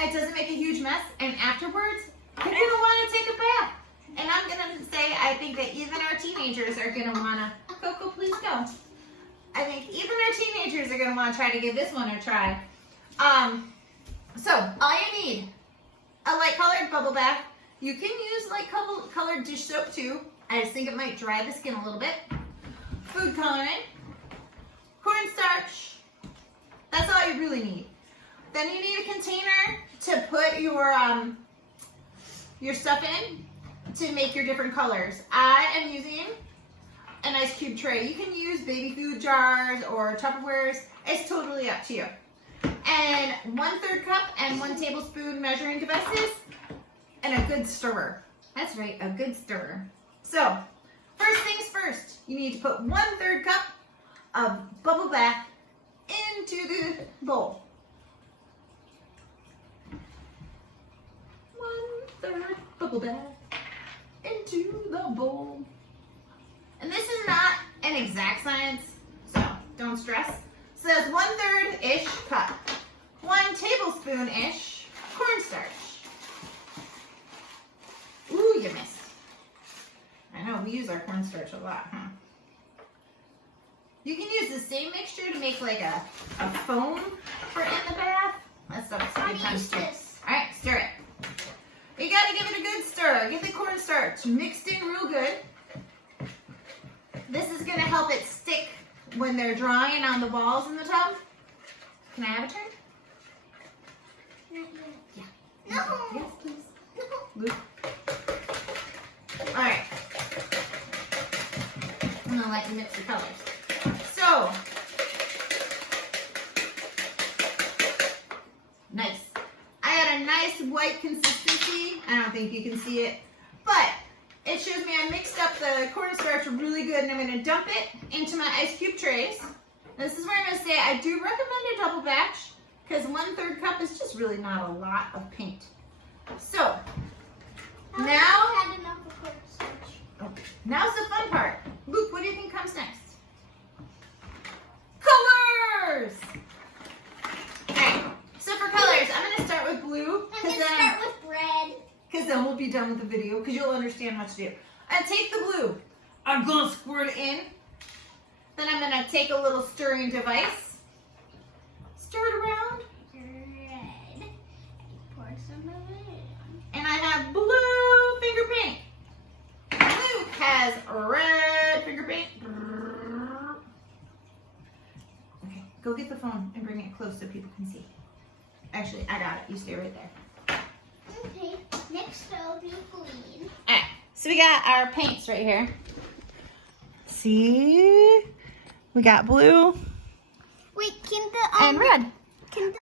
It doesn't make a huge mess, and afterwards, you're gonna want to take a bath. And I'm gonna say, I think that even our teenagers are gonna wanna, Coco, please go. I think even our teenagers are gonna wanna try to give this one a try. So all you need, a light colored bubble bath. You can use light colored dish soap too. I just think it might dry the skin a little bit. Food coloring, cornstarch. That's all you really need. Then you need a container to put your stuff in to make your different colors. I am using an ice cube tray. You can use baby food jars or Tupperwares. It's totally up to you. And 1/3 cup and 1 tablespoon measuring devices and a good stirrer. That's right, a good stirrer. So, first things first, you need to put 1/3 cup of bubble bath into the bowl. 1/3 bubble bath into the bowl. And this is not an exact science, so don't stress. So that's 1/3-ish cup. 1 tablespoon-ish cornstarch. Ooh, you missed. I know, we use our cornstarch a lot, huh? You can use the same mixture to make like a foam for in the bath. That stuff's sometimes too. Alright, stir it. You gotta give it a good stir. Get the cornstarch mixed in real good. This is gonna help it stick when they're drying on the walls in the tub. Can I have a turn? Yeah. No. Yes, please. Luke. All right. I'm gonna let you mix the colors. So, nice. I got a nice white consistency. I don't think you can see it, but it shows me I mixed up the cornstarch really good, and I'm going to dump it into my ice cube trays. This is where I'm going to say I do recommend a double batch because 1/3 cup is just really not a lot of paint. So now, had enough of cornstarch. oh, now's the fun part. Luke, what do you think comes next? Colors. Okay, so for colors, I'm going to start with blue. I'm going to start with red. Because then we'll be done with the video because you'll understand what to do. I take the blue. I'm going to squirt it in. Then I'm going to take a little stirring device. Stir it around. Red. Pour some of it in. And I have blue finger paint. Luke has red finger paint. Okay, go get the phone and bring it close so people can see. Actually, I got it. You stay right there. Okay, next I'll be green. Alright, so we got our paints right here. See? We got blue Wait, can the and red. Can the